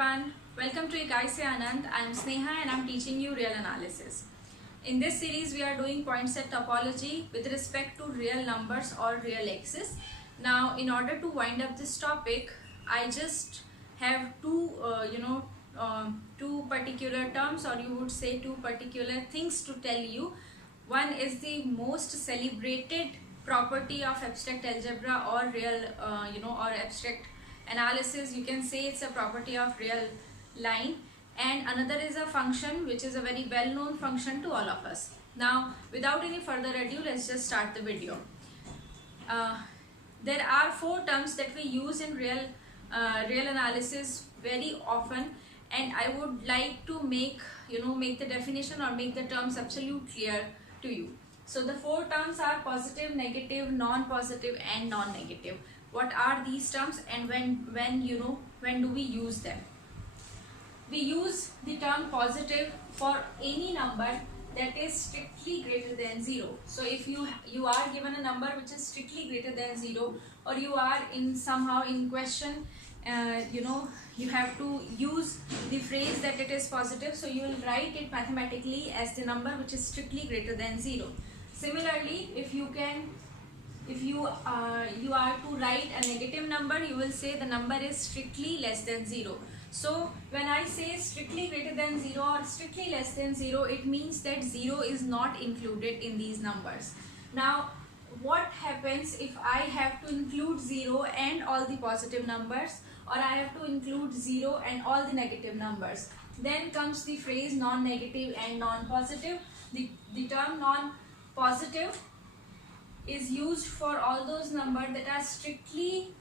everyone, welcome to Ikai Se Anand. I am Sneha and I am teaching you real analysis. In this series we are doing point set topology with respect to real numbers or real x's. Now in order to wind up this topic, I just have two particular terms, or you would say two particular things to tell you. One is the most celebrated property of abstract algebra or real or abstract analysis. You can say it's a property of real line, and another is a function which is a very well known function to all of us. Now without any further ado, let's just start the video. There are four terms that we use in real analysis very often, and I would like to make the definition or make the terms absolutely clear to you. So the four terms are positive, negative, non-positive and non-negative. What are these terms, and when do we use them? We use the term positive for any number that is strictly greater than 0. So if you are given a number which is strictly greater than 0, or you are somehow in question, you have to use the phrase that it is positive, so you will write it mathematically as the number which is strictly greater than 0. Similarly, if you are to write a negative number, you will say the number is strictly less than 0. So when I say strictly greater than 0 or strictly less than 0, it means that 0 is not included in these numbers. Now what happens if I have to include 0 and all the positive numbers, or I have to include 0 and all the negative numbers? Then comes the phrase non-negative and non-positive. The term non-positive is used for all those numbers that are strictly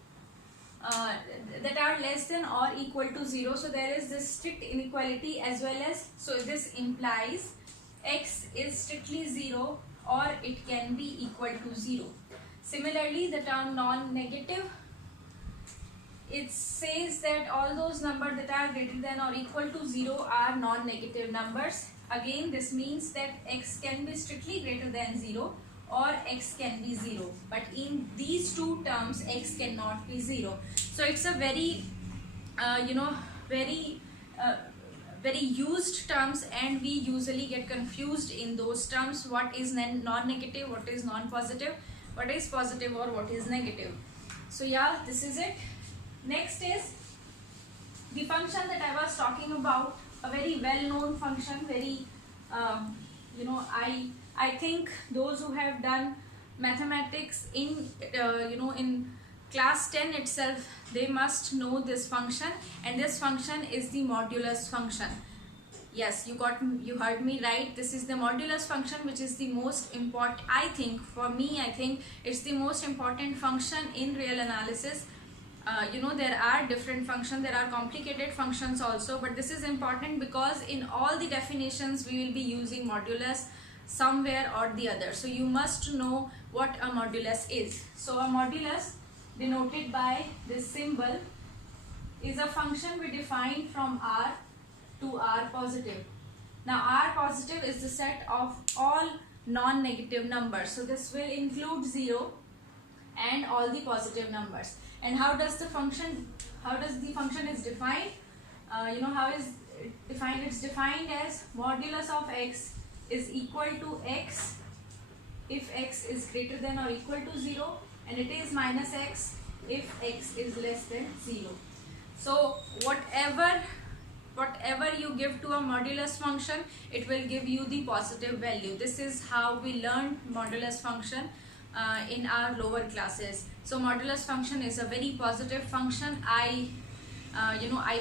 that are less than or equal to 0. So there is this strict inequality as well as, so this implies x is strictly 0 or it can be equal to 0. Similarly, the term non-negative, it says that all those numbers that are greater than or equal to 0 are non-negative numbers. Again, this means that x can be strictly greater than 0 or x can be 0, but in these two terms x cannot be 0. So it's a very very used terms, and we usually get confused in those terms. What is non-negative, what is non-positive, what is positive, or what is negative. So yeah, this is it. Next is the function that I was talking about, a very well-known function, very I think those who have done mathematics in in class 10 itself, they must know this function, and this function is the modulus function. Yes, you heard me right. This is the modulus function, which is the most important. I think it's the most important function in real analysis. There are different functions, there are complicated functions also, but this is important because in all the definitions we will be using modulus somewhere or the other. So you must know what a modulus is. So a modulus, denoted by this symbol, is a function we define from R to R positive. Now R positive is the set of all non-negative numbers. So this will include 0 and all the positive numbers. And how does the function is defined? How is it defined? It's defined as modulus of x is equal to x if x is greater than or equal to 0, and it is minus x if x is less than 0. So whatever you give to a modulus function, it will give you the positive value. This is how we learned modulus function in our lower classes. So modulus function is a very positive function. I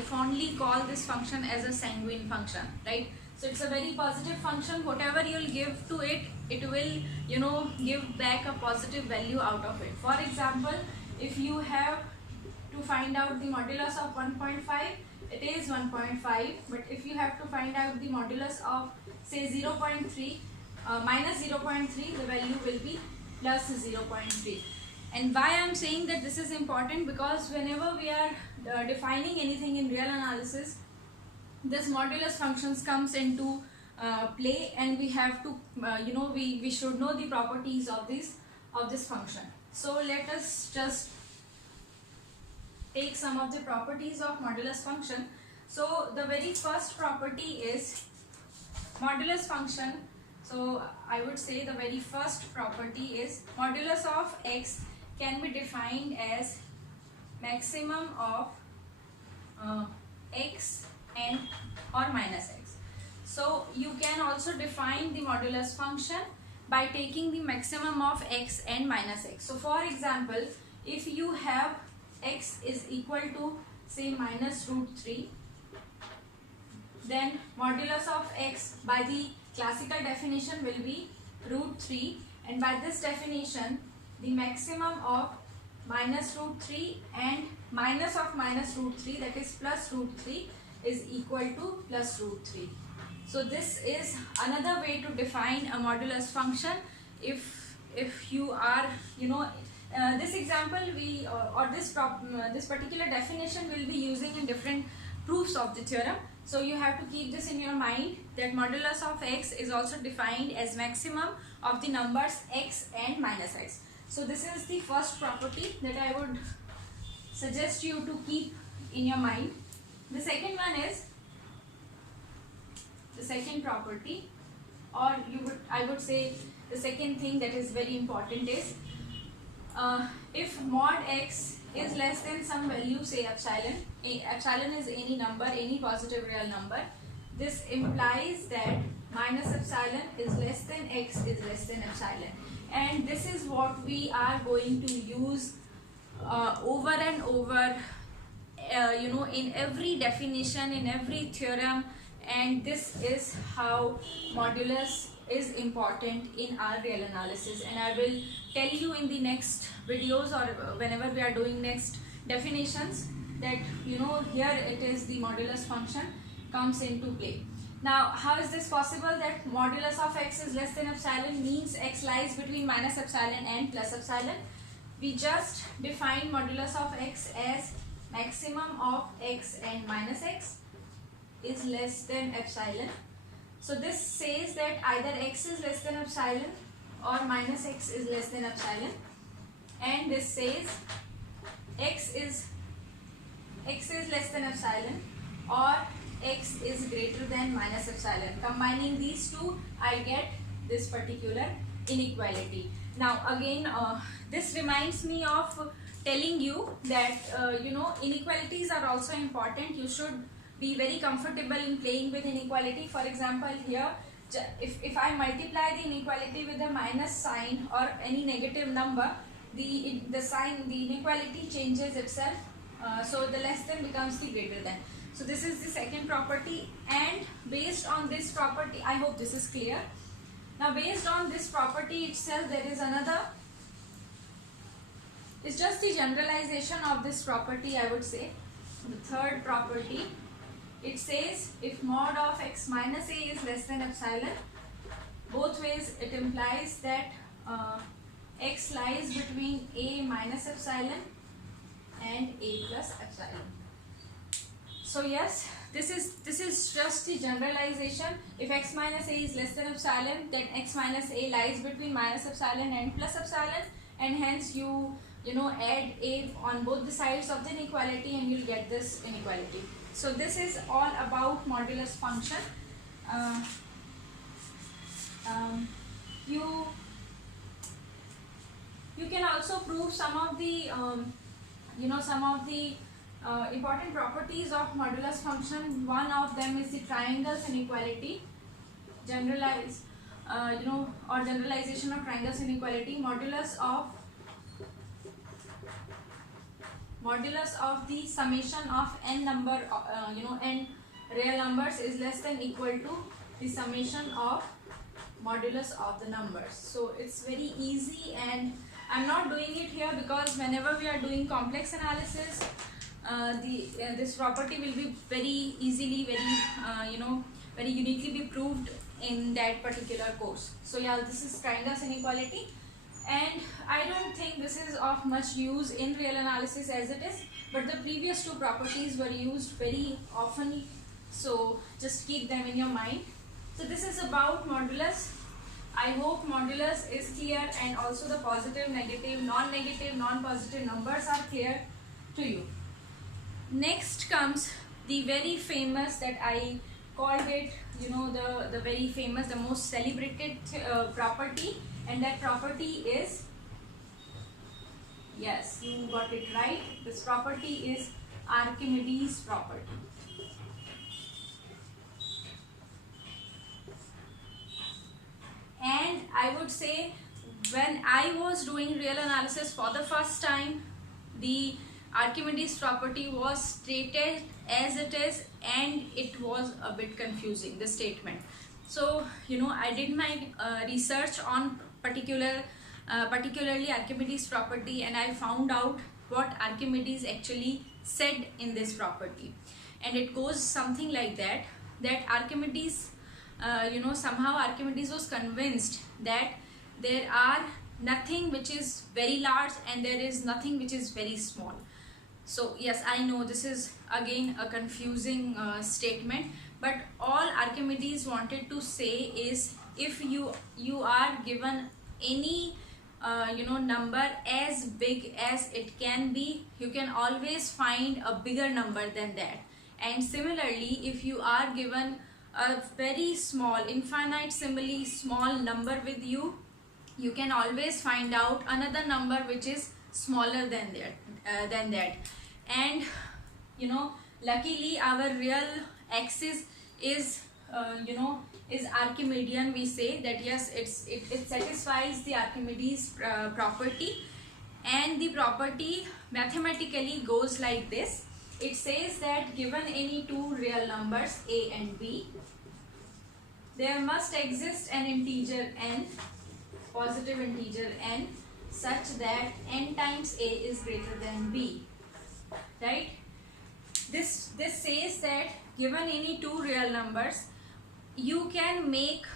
fondly call this function as a sanguine function, right? So it's a very positive function. Whatever you will give to it, it will give back a positive value out of it. For example, if you have to find out the modulus of 1.5, it is 1.5. But if you have to find out the modulus of say 0.3 minus 0.3, the value will be plus 0.3. And why I am saying that this is important, because whenever we are defining anything in real analysis, this modulus functions comes into play, and we have to we should know the properties of this function. So let us just take some of the properties of modulus function. So the very first property is modulus function. So I would say the very first property is modulus of x can be defined as maximum of x and or minus x. So you can also define the modulus function by taking the maximum of x and minus x. So for example, if you have x is equal to say minus root 3, then modulus of x by the classical definition will be root 3, and by this definition the maximum of minus root 3 and minus of minus root 3, that is plus root 3, is equal to plus root 3. So this is another way to define a modulus function. If you are, this example we or this particular definition will be using in different proofs of the theorem. So you have to keep this in your mind, that modulus of x is also defined as maximum of the numbers x and minus x. So this is the first property that I would suggest you to keep in your mind. The second one is, the second property, or I would say the second thing that is very important is, if mod x is less than some value, say epsilon, epsilon is any number, any positive real number, this implies that minus epsilon is less than x is less than epsilon. And this is what we are going to use over and over, in every definition, in every theorem, and this is how modulus is important in our real analysis. And I will tell you in the next videos or whenever we are doing next definitions that here it is the modulus function comes into play. Now how is this possible that modulus of x is less than epsilon means x lies between minus epsilon and plus epsilon? We just define modulus of x as maximum of x and minus x is less than epsilon. So this says that either x is less than epsilon or minus x is less than epsilon, and this says x is less than epsilon or x is greater than minus epsilon. Combining these two, I get this particular inequality. Now again, this reminds me of telling you that inequalities are also important. You should be very comfortable in playing with inequality. For example, here if I multiply the inequality with a minus sign or any negative number, the inequality changes itself. So the less than becomes the greater than. So this is the second property, and based on this property, I hope this is clear. Now based on this property itself, there is another, it's just the generalization of this property, I would say. The third property, it says if mod of x minus a is less than epsilon, both ways it implies that x lies between a minus epsilon and a plus epsilon. So yes, this is just the generalization. If x minus a is less than epsilon, then x minus a lies between minus epsilon and plus epsilon, and hence you add a on both the sides of the inequality and you'll get this inequality. So this is all about modulus function. You can also prove some of the important properties of modulus function. One of them is the triangles inequality, generalization of triangles inequality. Modulus of the summation of n number, n real numbers is less than equal to the summation of modulus of the numbers. So it's very easy, and I'm not doing it here because whenever we are doing complex analysis, this property will be very easily, very uniquely be proved in that particular course. So yeah, this is triangles inequality, and I don't think this is of much use in real analysis as it is, but the previous two properties were used very often, so just keep them in your mind. So this is about modulus. I hope modulus is clear, and also the positive, negative, non-negative, non-positive numbers are clear to you. Next comes the very famous, that I called it, you know, the very famous, the most celebrated property, and that property is, yes, you got it right, this property is Archimedes property. And I would say, when I was doing real analysis for the first time, the Archimedes property was stated as it is, and it was a bit confusing, the statement. So, you know, I did my research on particularly Archimedes property, and I found out what Archimedes actually said in this property. And it goes something like that, that Archimedes, you know, somehow Archimedes was convinced that there are nothing which is very large and there is nothing which is very small. So yes, I know this is again a confusing statement, but all Archimedes wanted to say is, if you are given any you know, number as big as it can be, you can always find a bigger number than that. And similarly, if you are given a very small, infinitesimally small number with you, you can always find out another number which is smaller than that. And you know, luckily our real axis is you know, is Archimedean. We say that yes, it satisfies the Archimedes property, and the property mathematically goes like this. It says that given any two real numbers a and b, there must exist an integer n, positive integer n, such that n times a is greater than b. Right? This says that given any two real numbers, you can make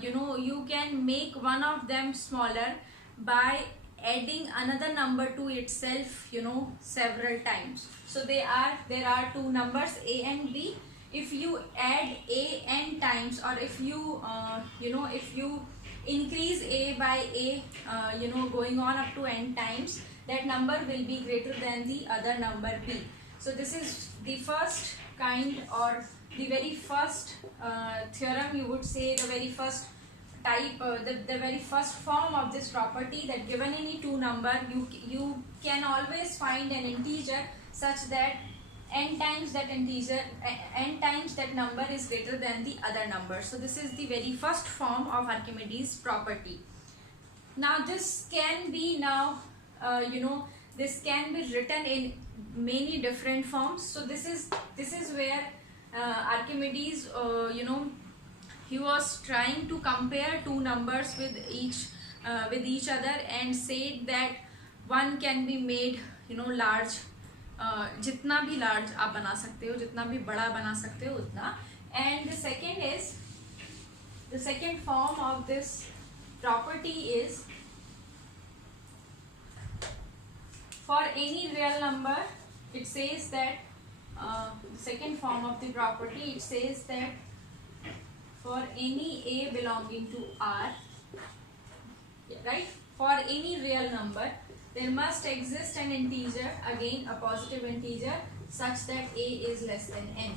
you know, you can make one of them smaller by adding another number to itself, you know, several times. So there are two numbers a and b. If you add a n times, or if you you know, if you increase a by a you know, going on up to n times, that number will be greater than the other number b. So this is the first kind, or the very first theorem, you would say, the very first type, the very first form of this property, that given any two number, you can always find an integer such that n times that integer, n times that number is greater than the other number. So this is the very first form of Archimedes property. Now this can be you know, this can be written in many different forms. So this is where Archimedes you know, he was trying to compare two numbers with each other, and said that one can be made, you know, large, जितना भी large आप बना सकते हो, जितना भी बड़ा बना सकते हो उतना. And the second form of this property is, for any real number, it says that the second form of the property, it says that for any a belonging to R, right, for any real number, there must exist an integer, again a positive integer, such that a is less than n.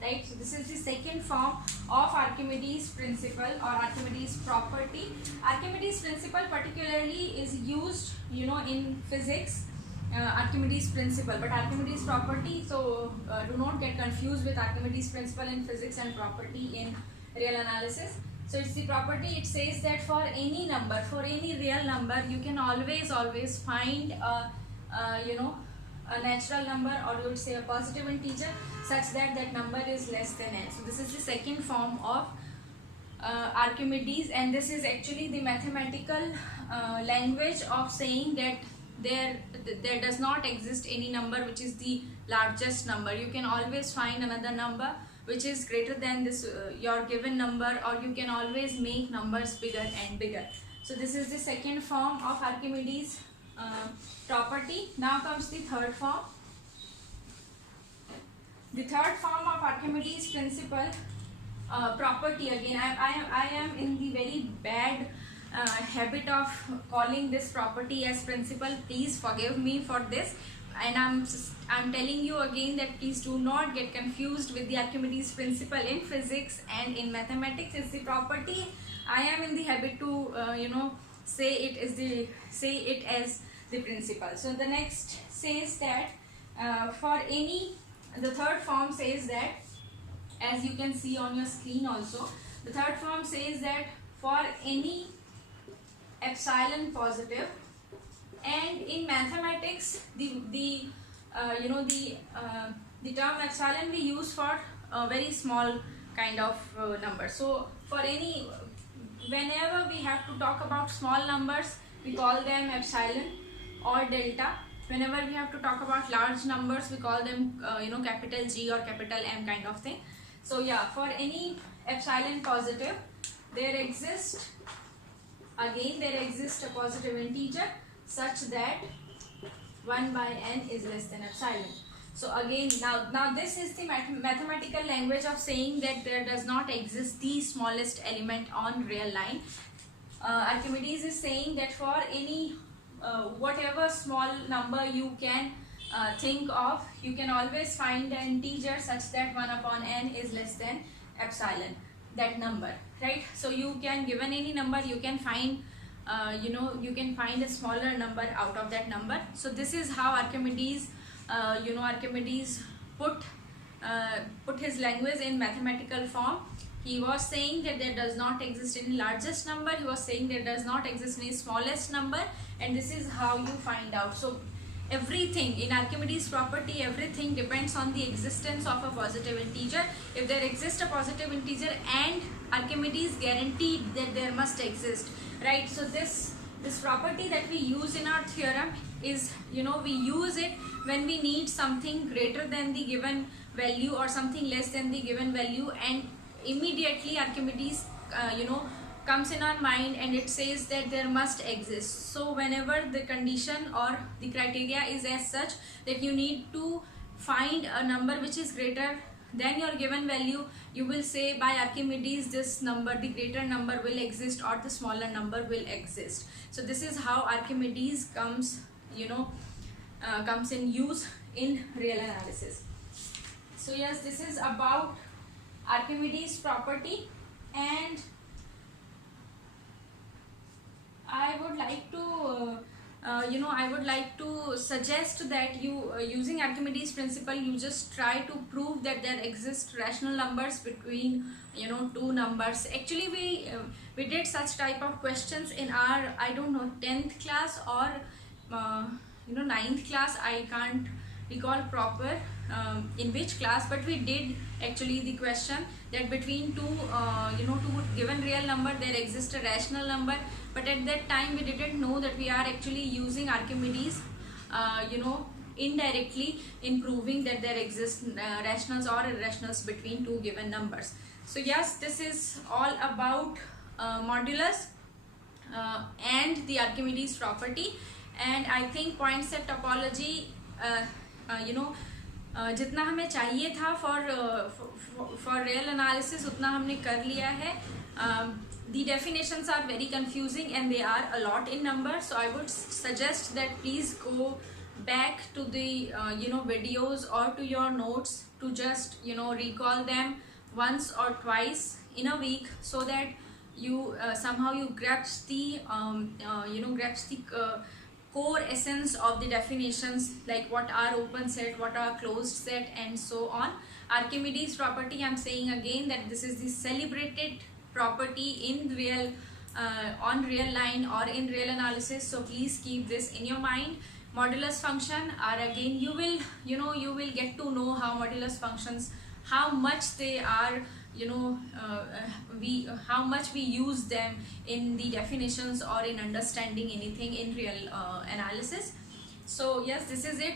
Right? So this is the second form of Archimedes principle or Archimedes property. Archimedes principle particularly is used, you know, in physics, Archimedes principle, but Archimedes property, so do not get confused with Archimedes principle in physics and property in real analysis. So it's the property, it says that for any number, for any real number, you can always find you know, a natural number, or you would say a positive integer, such that that number is less than n. So this is the second form of Archimedes, and this is actually the mathematical language of saying that there does not exist any number which is the largest number. You can always find another number which is greater than this your given number, or you can always make numbers bigger and bigger. So this is the second form of Archimedes property. Now comes the third form. The third form of Archimedes principle property, again I am in the very bad habit of calling this property as principle. Please forgive me for this, and I'm telling you again that please do not get confused with the Archimedes principle in physics and in mathematics. Is the property. I am in the habit to say it as the principle. So the next says that the third form says that, as you can see on your screen also, the third form says that for any epsilon positive, and in mathematics the term epsilon we use for a very small kind of number. So for any, whenever we have to talk about small numbers, we call them epsilon or delta. Whenever we have to talk about large numbers, we call them capital G or capital M kind of thing. So yeah, for any epsilon positive, there exists a positive integer such that 1 by n is less than epsilon. So again, now this is the mathematical language of saying that there does not exist the smallest element on real line. Archimedes is saying that for any whatever small number you can think of, you can always find an integer such that 1 upon n is less than epsilon, that number, right? So you can, given any number, you can find you can find a smaller number out of that number. So this is how Archimedes put his language in mathematical form. He was saying that there does not exist any largest number, he was saying there does not exist any smallest number, and this is how you find out. So everything in Archimedes property, everything depends on the existence of a positive integer. If there exists a positive integer, and Archimedes guaranteed that there must exist, right? So this property that we use in our theorem is, we use it when we need something greater than the given value or something less than the given value, and immediately Archimedes comes in our mind and it says that there must exist. So whenever the condition or the criteria is as such that you need to find a number which is greater than your given value, you will say by Archimedes this number, the greater number will exist or the smaller number will exist. So this is how Archimedes comes in use in real analysis. So yes, this is about Archimedes property, and I would like to suggest that you using Archimedes principle, you just try to prove that there exist rational numbers between two numbers. Actually we did such type of questions in our 10th class or 9th class. I can't recall proper in which class, but we did actually the question that between two given real number there exists a rational number, but at that time we didn't know that we are actually using Archimedes indirectly in proving that there exist rationals or irrationals between two given numbers. So yes, this is all about modulus and the Archimedes property, and I think point set topology जितना हमें चाहिए था for real analysis उतना हमने कर लिया है. The definitions are very confusing and they are a lot in number, so I would suggest that please go back to the videos or to your notes to just recall them once or twice in a week, so that you somehow you grasp the core essence of the definitions, like what are open set, what are closed set, and so on. Archimedes property, I'm saying again that this is the celebrated property in real on real line or in real analysis, so please keep this in your mind. Modulus function are, again, you will get to know how modulus functions, how much they are, how much we use them in the definitions or in understanding anything in real analysis. So yes, this is it.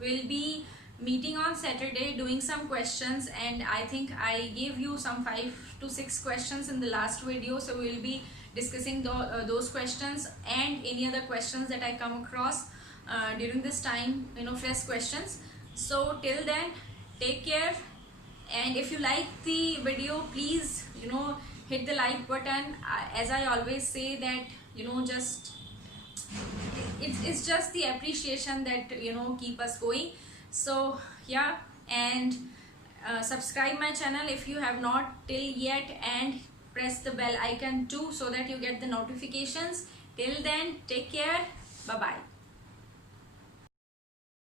We'll be meeting on Saturday, doing some questions, and I think I gave you some 5 to 6 questions in the last video, so we'll be discussing those questions and any other questions that I come across during this time, fresh questions. So till then, take care, and if you like the video, please hit the like button. As I always say that just it's just the appreciation that keep us going. So yeah, and subscribe my channel if you have not till yet, and press the bell icon too so that you get the notifications. Till then, take care. Bye bye.